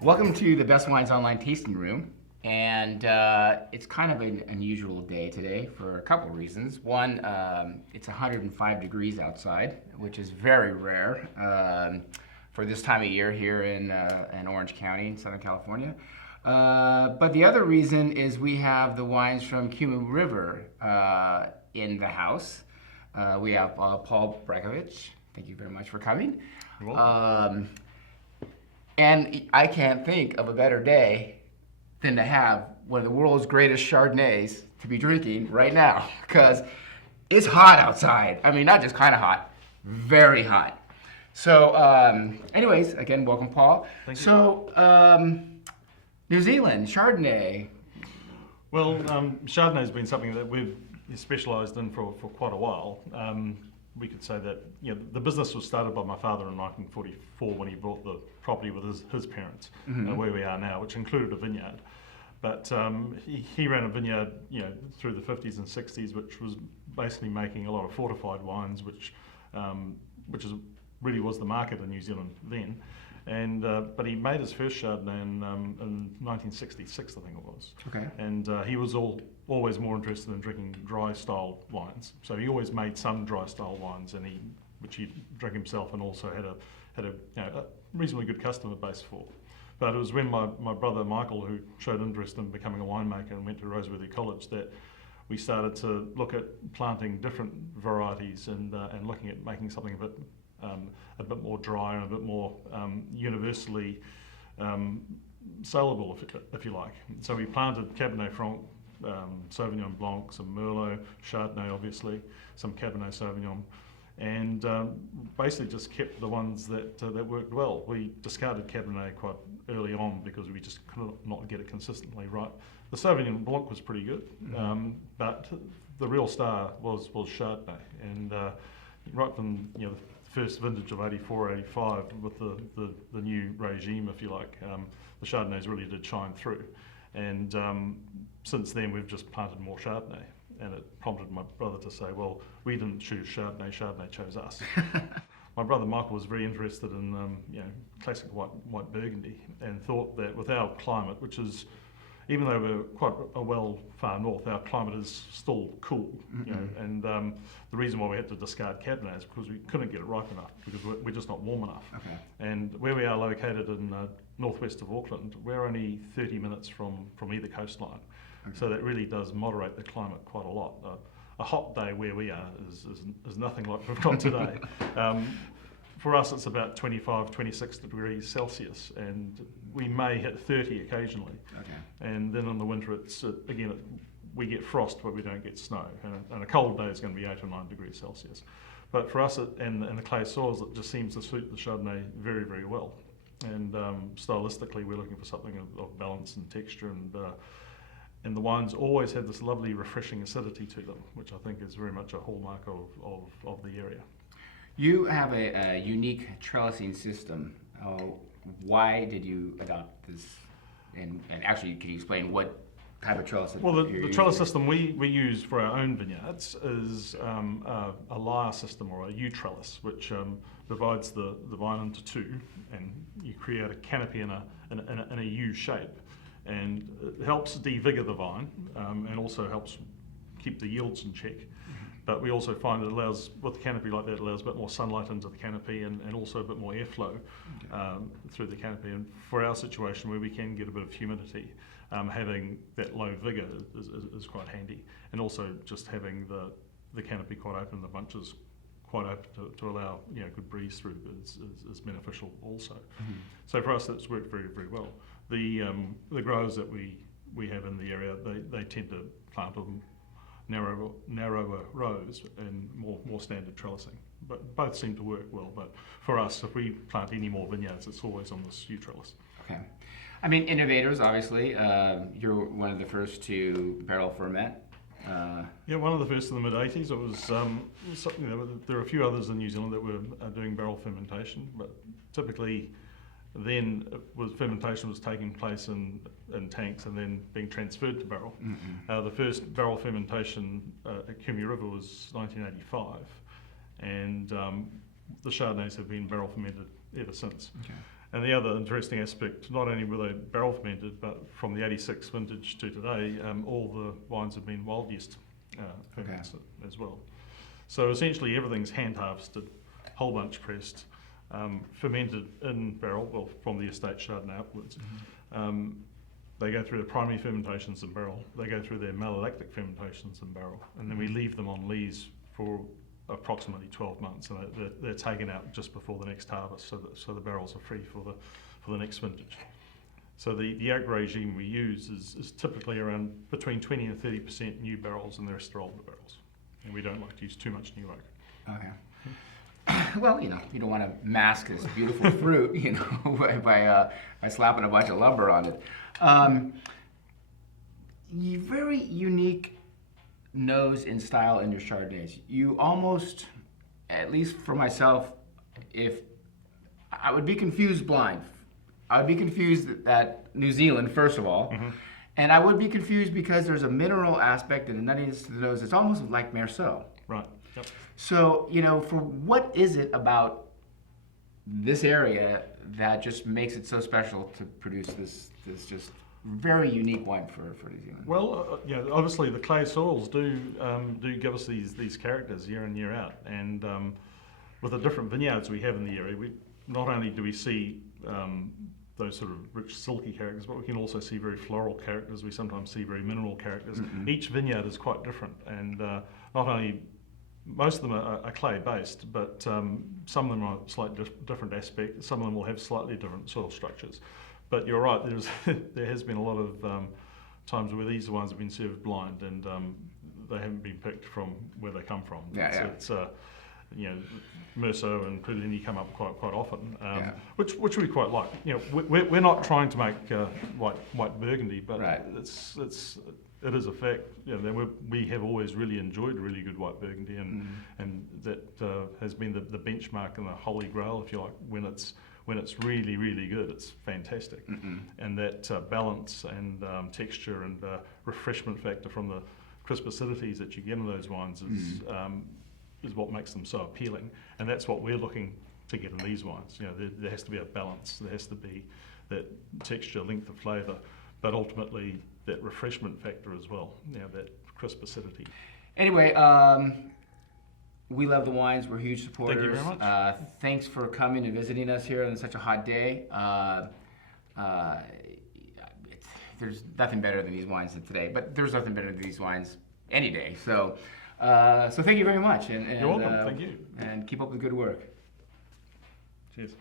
Welcome to the Best Wines Online Tasting Room. And it's kind of an unusual day today for a couple of reasons. One, it's 105 degrees outside, which is very rare for this time of year here in Orange County in Southern California. But the other reason is we have the wines from Kumeu River in the house. We have Paul Brajkovich. Thank you very much for coming. You're welcome. And I can't think of a better day than to have one of the world's greatest Chardonnays to be drinking right now, because it's hot outside. I mean, not just kind of hot, very hot. So anyways, again, welcome, Paul. Thank you. So New Zealand, Chardonnay. Well, Chardonnay has been something that we've specialised in for quite a while. We could say that the business was started by my father in 1944 when he bought the property with his parents, where we are now, which included a vineyard. But he ran a vineyard, through the 50s and 60s, which was basically making a lot of fortified wines, which really was the market in New Zealand then. And but he made his first Chardonnay in 1966, I think it was. Okay. And he was always more interested in drinking dry style wines. So he always made some dry style wines, which he drank himself, and also had a reasonably good customer base for. But it was when my brother Michael, who showed interest in becoming a winemaker and went to Roseworthy College, that we started to look at planting different varieties and looking at making something a bit more dry and a bit more universally saleable, if you like. So we planted Cabernet Franc, Sauvignon Blanc, some Merlot, Chardonnay obviously, some Cabernet Sauvignon, and basically just kept the ones that worked well. We discarded Cabernet quite early on because we just could not get it consistently right. The Sauvignon Blanc was pretty good, but the real star was Chardonnay, and right from the first vintage of 84, 85 with the new regime, if you like, the Chardonnays really did shine through. And since then we've just planted more Chardonnay, and it prompted my brother to say, well, we didn't choose Chardonnay, Chardonnay chose us. My brother Michael was very interested in classic white Burgundy, and thought that with our climate, which is, even though we're quite far north, our climate is still cool, and the reason why we had to discard Cabernet is because we couldn't get it ripe enough, because we're just not warm enough. Okay. And where we are located in northwest of Auckland, we're only 30 minutes from either coastline, so that really does moderate the climate quite a lot. A hot day where we are is nothing like we've got today. For us, it's about 25, 26 degrees Celsius, and we may hit 30 occasionally. Okay. And then in the winter, we get frost, but we don't get snow. And a cold day is going to be 8 or 9 degrees Celsius. But for us, and the clay soils, it just seems to suit the Chardonnay very, very well. And stylistically, we're looking for something of balance and texture, and the wines always have this lovely, refreshing acidity to them, which I think is very much a hallmark of the area. you have a unique trellising system. Why did you adopt this? And actually, can you explain what type of trellis? Well, the trellis system we use for our own vineyards is a lyre system, or a U-trellis, which divides the vine into two, and you create a canopy in a U shape, and it helps devigor the vine, and also helps keep the yields in check. But we also find it allows, with a canopy like that, it allows a bit more sunlight into the canopy, and also a bit more airflow through the canopy. And for our situation, where we can get a bit of humidity, having that low vigour is quite handy. And also just having the canopy quite open, the bunches quite open to allow good breeze through is beneficial also. So for us, that's worked very, very well. The growers that we have in the area, they tend to plant them narrower rows and more standard trellising, but both seem to work well. But for us, if we plant any more vineyards, it's always on this U-trellis. Okay. I mean, innovators, obviously. You're one of the first to barrel ferment. Yeah, one of the first in the mid-80s. It was there are a few others in New Zealand that were doing barrel fermentation, but typically then fermentation was taking place in tanks and then being transferred to barrel. The first barrel fermentation at Kumeu River was 1985, and the Chardonnays have been barrel fermented ever since. Okay. And the other interesting aspect, not only were they barrel fermented, but from the 86 vintage to today, all the wines have been wild yeast fermented as well. So essentially everything's hand harvested, whole bunch pressed, fermented in barrel, well, from the estate Chardonnay upwards. They go through the primary fermentations in barrel, they go through their malolactic fermentations in barrel, and then we leave them on lees for approximately 12 months, and they're taken out just before the next harvest, so the barrels are free for the next vintage. So the oak regime we use is typically around between 20 and 30% new barrels, and the rest are older barrels. And we don't like to use too much new oak. Okay. Well, you don't want to mask this beautiful fruit, by slapping a bunch of lumber on it. Very unique nose and style in your Chardonnays. You almost, at least for myself, if I would be confused blind. I would be confused at New Zealand, first of all. And I would be confused because there's a mineral aspect and a nuttiness to the nose. It's almost like Merceau. Right. Yep. So, for what is it about this area that just makes it so special to produce this just very unique wine for New Zealand? Well, obviously the clay soils do give us these characters year in, year out. And with the different vineyards we have in the area, we not only do we see those sort of rich silky characters, but we can also see very floral characters. We sometimes see very mineral characters. Each vineyard is quite different, and not only most of them are clay based, but some of them are slightly different aspect. Some of them will have slightly different soil structures. But you're right, there has been a lot of times where these ones have been served blind, and they haven't been picked from where they come from. It's Merceau and Prud'honney come up quite often, which we quite like. We're not trying to make white Burgundy, but it is a fact. That we have always really enjoyed really good white Burgundy, and that has been the benchmark and the holy grail, if you like. When it's really, really good, it's fantastic. And that balance and texture and refreshment factor from the crisp acidities that you get in those wines is what makes them so appealing. And that's what we're looking to get in these wines. There has to be a balance. There has to be that texture, length of flavour, but ultimately that refreshment factor as well, that crisp acidity. Anyway, we love the wines. We're huge supporters. Thank you very much. Thanks for coming and visiting us here on such a hot day. There's nothing better than these wines than today, but there's nothing better than these wines any day. So thank you very much. And you're welcome. Thank you. And keep up the good work. Cheers.